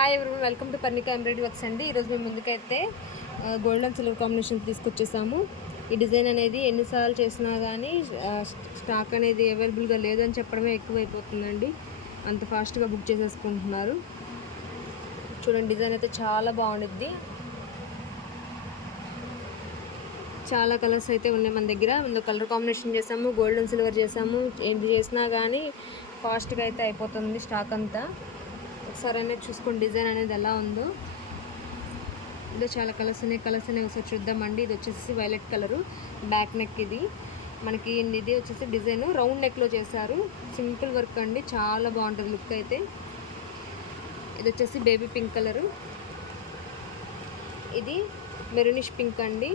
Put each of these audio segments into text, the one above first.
Hi everyone, welcome to Parnika embroidery works అండి. ఈరోజు మేము ముందుకైతే గోల్డ్ అండ్ సిల్వర్ కాంబినేషన్ తీసుకొచ్చేసాము. ఈ డిజైన్ అనేది ఎన్నిసార్లు చేసినా కానీ స్టాక్ అనేది అవైలబుల్గా లేదని చెప్పడమే ఎక్కువైపోతుందండి. అంత ఫాస్ట్గా బుక్ చేసేసుకుంటున్నారు. చూడండి, డిజైన్ అయితే చాలా బాగుండిద్ది. చాలా కలర్స్ అయితే ఉన్నాయి మన దగ్గర. ముందు కలర్ కాంబినేషన్ చేసాము, గోల్డ్ అండ్ సిల్వర్ చేసాము. ఏంటి చేసినా కానీ ఫాస్ట్గా అయితే అయిపోతుంది స్టాక్ అంతా. ఒకసారి అనేది చూసుకోండి డిజైన్ అనేది ఎలా ఉందో. ఇందులో చాలా కలర్స్ ఉన్నాయి ఒకసారి చూద్దామండి. ఇది వచ్చేసి వైలెట్ కలరు, బ్యాక్ నెక్. ఇది మనకి ఇది వచ్చేసి డిజైన్ రౌండ్ నెక్లో చేశారు. సింపుల్ వర్క్ అండి, చాలా బాగుంటుంది లుక్ అయితే. ఇది వచ్చేసి బేబీ పింక్ కలరు, ఇది మెరూనిష్ పింక్ అండి.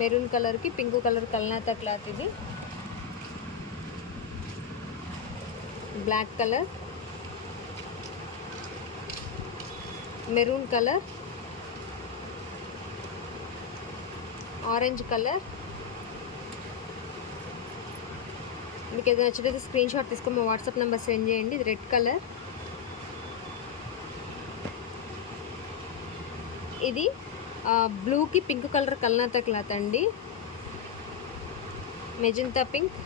మెరూన్ కలర్కి పింక్ కలర్ కల్నాతా క్లాత్. ఇది black colour, maroon colour, orange colour. మీకు ఏదైనా నచ్చితే స్క్రీన్ షాట్ తీసుకొని మా వాట్సాప్ నెంబర్ సెండ్ చేయండి. ఇది రెడ్ కలర్, ఇది బ్లూకి పింక్ కలర్ కల్నాతా క్లాత్ అండి. మెజంతా పింక్,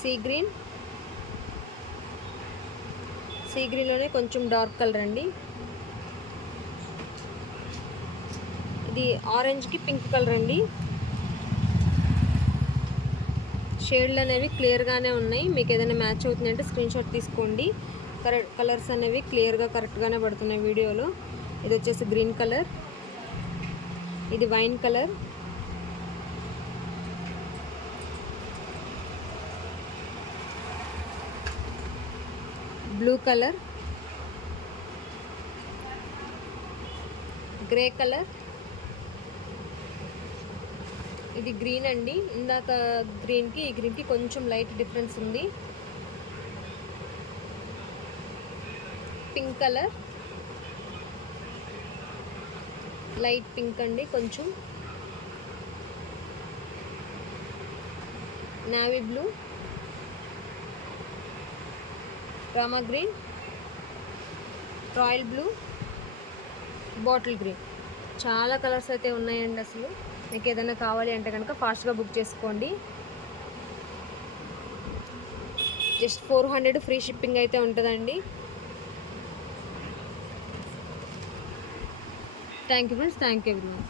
సీ గ్రీన్, సీ గ్రీన్లోనే కొంచెం డార్క్ కలర్ అండి. ఇది ఆరెంజ్కి పింక్ కలర్ అండి. షేడ్లు అనేవి క్లియర్గానే ఉన్నాయి. మీకు ఏదైనా మ్యాచ్ అవుతుంది అంటే స్క్రీన్ షాట్ తీసుకోండి. కలర్స్ అనేవి క్లియర్గా కరెక్ట్గానే పడుతున్నాయి వీడియోలో. ఇది వచ్చేసి గ్రీన్ కలర్, ఇది wine colour, blue colour, grey colour, ఇది గ్రీన్ అండి. ఇందాక గ్రీన్కి ఈ గ్రీన్కి కొంచెం లైట్ డిఫరెన్స్ ఉంది. పింక్ కలర్, లైట్ పింక్ అండి కొంచెం. Navy blue, Rama green, royal blue, bottle green. చాలా కలర్స్ అయితే ఉన్నాయండి. అసలు మీకు ఏదైనా కావాలి అంటే కనుక ఫాస్ట్గా బుక్ చేసుకోండి. జస్ట్ 400 ఫ్రీ షిప్పింగ్ అయితే ఉంటుందండి. Thank you friends, thank you everyone.